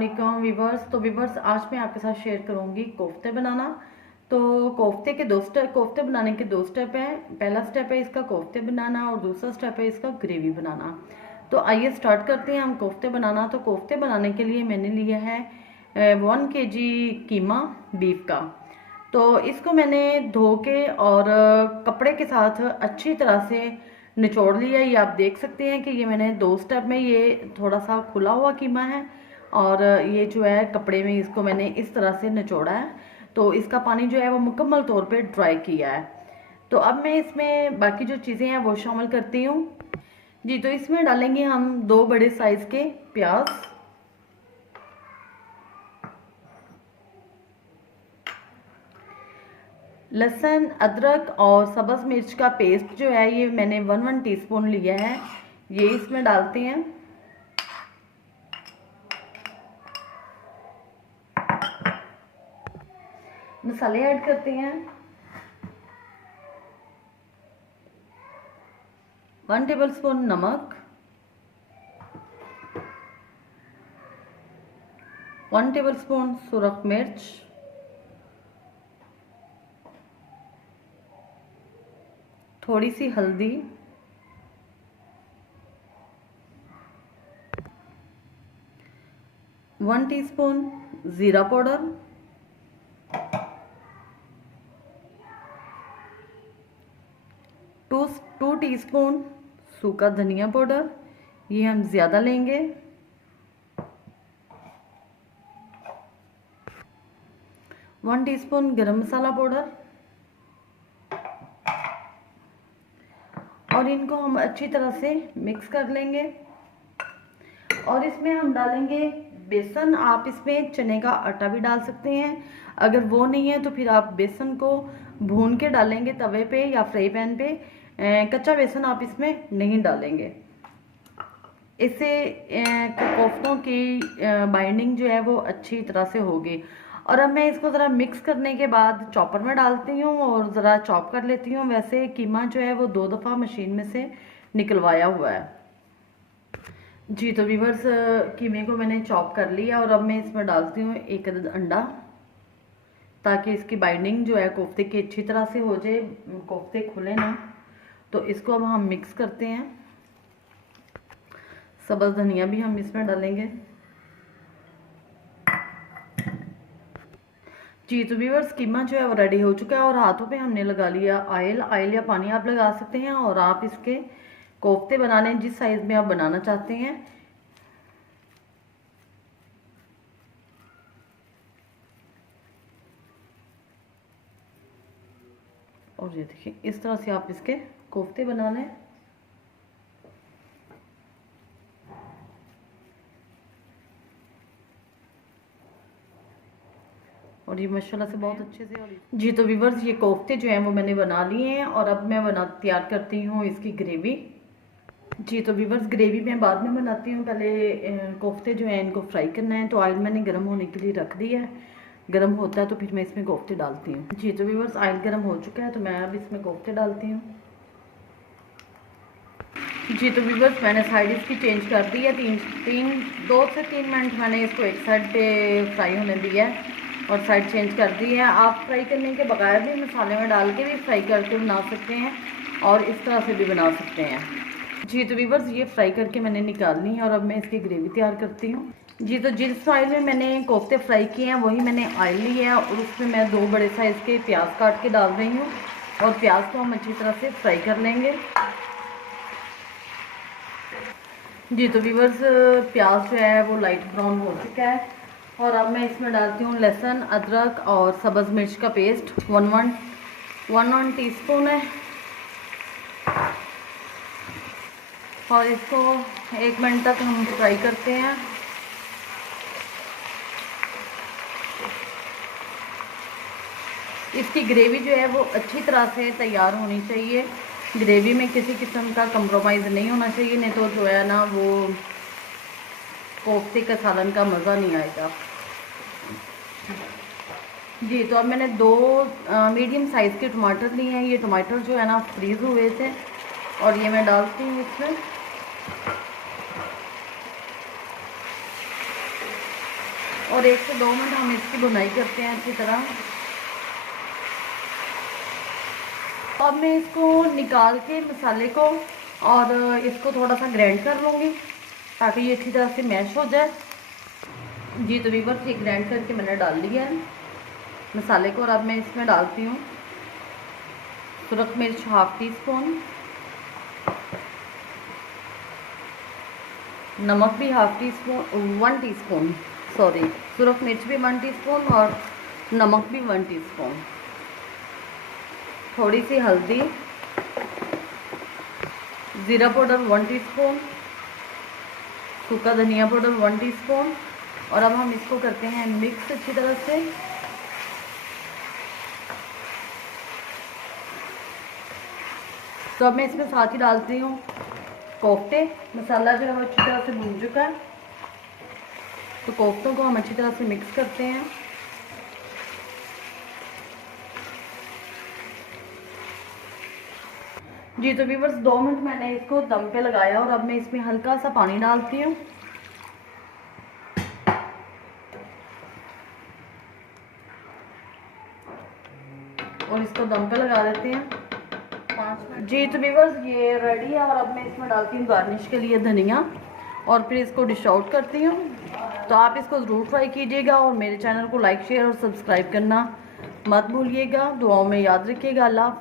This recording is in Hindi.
वालेकुम वीवर्स। तो वीवर्स आज मैं आपके साथ शेयर करूंगी कोफ्ते बनाना। तो कोफ्ते बनाने के दो स्टेप हैं। पहला स्टेप है इसका कोफ्ते बनाना और दूसरा स्टेप है इसका ग्रेवी बनाना। तो आइए स्टार्ट करते हैं हम कोफ्ते बनाना। तो कोफ्ते बनाने के लिए मैंने लिया है 1 kg कीमा बीफ का। तो इसको मैंने धो के और कपड़े के साथ अच्छी तरह से निचोड़ लिया। ये आप देख सकते हैं कि ये मैंने दो स्टेप में, ये थोड़ा सा खुला हुआ कीमा है और ये जो है कपड़े में इसको मैंने इस तरह से निचोड़ा है। तो इसका पानी जो है वो मुकम्मल तौर पे ड्राई किया है। तो अब मैं इसमें बाकी जो चीज़ें हैं वो शामिल करती हूँ जी। तो इसमें डालेंगे हम 2 बड़े साइज़ के प्याज, लहसुन, अदरक और सब्ज़ मिर्च का पेस्ट जो है ये मैंने 1 टीस्पून लिया है, ये इसमें डालते हैं। मसाले ऐड करते हैं। 1 टेबलस्पून नमक, 1 टेबलस्पून सुरख मिर्च, थोड़ी सी हल्दी, 1 टीस्पून ज़ीरा पाउडर, 2 टीस्पून सूखा धनिया पाउडर, ये हम ज़्यादा लेंगे, 1 टीस्पून गरम मसाला पाउडर और इनको हम अच्छी तरह से मिक्स कर लेंगे। और इसमें हम डालेंगे बेसन। आप इसमें चने का आटा भी डाल सकते हैं, अगर वो नहीं है तो फिर आप बेसन को भून के डालेंगे तवे पे या फ्राई पैन पे। कच्चा बेसन आप इसमें नहीं डालेंगे, इससे कोफ्तों की बाइंडिंग जो है वो अच्छी तरह से होगी। और अब मैं इसको ज़रा मिक्स करने के बाद चॉपर में डालती हूँ और ज़रा चॉप कर लेती हूँ। वैसे कीमा जो है वो 2 दफ़ा मशीन में से निकलवाया हुआ है जी। तो व्यूअर्स कीमे को मैंने चॉप कर लिया और अब मैं इसमें डालती हूँ 1 अदद अंडा, ताकि इसकी बाइंडिंग जो है कोफ्ते की अच्छी तरह से हो जाए, कोफ्ते खुले ना। तो इसको अब हम मिक्स करते हैं। सब्ज़ धनिया भी हम इसमें डालेंगे जी। तो व्यूअर्स कीमा जो है वो रेडी हो चुका है और हाथों पे हमने लगा लिया ऑयल या पानी आप लगा सकते हैं और आप इसके कोफ्ते बना लें जिस साइज़ में आप बनाना चाहते हैं। और ये देखिए इस तरह से आप इसके कोफ्ते बना लें। और ये माशाल्लाह से बहुत अच्छे से जी। तो व्यूअर्स ये कोफ्ते जो हैं वो मैंने बना लिए हैं और अब मैं तैयार करती हूँ इसकी ग्रेवी जी। तो व्यूअर्स ग्रेवी मैं बाद में बनाती हूँ, पहले कोफ्ते जो हैं इनको फ्राई करना है। तो ऑयल मैंने गर्म होने के लिए रख दिया है, गर्म होता है तो फिर मैं इसमें कोफ्ते डालती हूँ जी। तो व्यूअर्स ऑयल गर्म हो चुका है तो मैं अब इसमें कोफ्ते डालती हूँ जी। तो व्यूअर्स मैंने साइड इसकी चेंज कर दी है। 2 से 3 मिनट मैंने इसको एक साइड पे फ्राई होने दिया है और साइड चेंज कर दी है। आप फ्राई करने के बगैर भी मसाले में डाल के भी फ्राई करके बना सकते हैं और इस तरह से भी बना सकते हैं जी। तो व्यूअर्स ये फ्राई करके मैंने निकालनी है और अब मैं इसकी ग्रेवी तैयार करती हूँ जी। तो जिस ऑयल में मैंने कोफ्ते फ्राई किए हैं वही मैंने ऑयल लिया है और उसमें मैं 2 बड़े साइज़ के प्याज काट के डाल रही हूँ और प्याज को हम अच्छी तरह से फ्राई कर लेंगे जी। तो व्यूअर्स प्याज जो है वो लाइट ब्राउन हो चुका है और अब मैं इसमें डालती हूँ लहसुन, अदरक और सब्ज़ मिर्च का पेस्ट 1 टीस्पून है और इसको 1 मिनट तक हम फ्राई करते हैं। इसकी ग्रेवी जो है वो अच्छी तरह से तैयार होनी चाहिए, ग्रेवी में किसी किस्म का कंप्रोमाइज़ नहीं होना चाहिए, नहीं तो जो है ना वो कोफ्ते का सालन का मज़ा नहीं आएगा जी। तो अब मैंने 2 मीडियम साइज़ के टमाटर लिए हैं। ये टमाटर जो है ना फ्रीज़ हुए थे और ये मैं डालती हूँ इसमें और 1 से 2 मिनट हम इसकी भुनाई करते हैं अच्छी तरह। अब मैं इसको निकाल के मसाले को और इसको थोड़ा सा ग्राइंड कर लूँगी ताकि ये अच्छी तरह से मैश हो जाए। जी तो वीवर्स, ये ग्राइंड करके मैंने डाल दिया है मसाले को। और अब मैं इसमें डालती हूँ सुरख मिर्च ½ टीस्पून, नमक भी ½ टीस्पून, 1 टीस्पून सॉरी, सुरख मिर्च भी 1 टीस्पून और नमक भी 1 टीस्पून, थोड़ी सी हल्दी, ज़ीरा पाउडर 1 टीस्पून, सूखा धनिया पाउडर 1 टीस्पून। और अब हम इसको करते हैं मिक्स अच्छी तरह से। तो अब मैं इसमें साथ ही डालती हूँ कोफ्ते। मसाला जो है वो अच्छी तरह से भून चुका है, तो कोफ्तों को हम अच्छी तरह से मिक्स करते हैं। जी तो व्यूअर्स, 2 मिनट मैंने इसको दम पे लगाया और अब मैं इसमें हल्का सा पानी डालती हूँ और इसको दम पे लगा देते हैं 5 मिनट। जी तो व्यूअर्स, ये रेडी है और अब मैं इसमें डालती हूँ गार्निश के लिए धनिया और फिर इसको डिश आउट करती हूँ। तो आप इसको ज़रूर ट्राई कीजिएगा और मेरे चैनल को लाइक, शेयर और सब्सक्राइब करना मत भूलिएगा। दुआओं में याद रखिएगा। अल्लाह हाफ़िज़।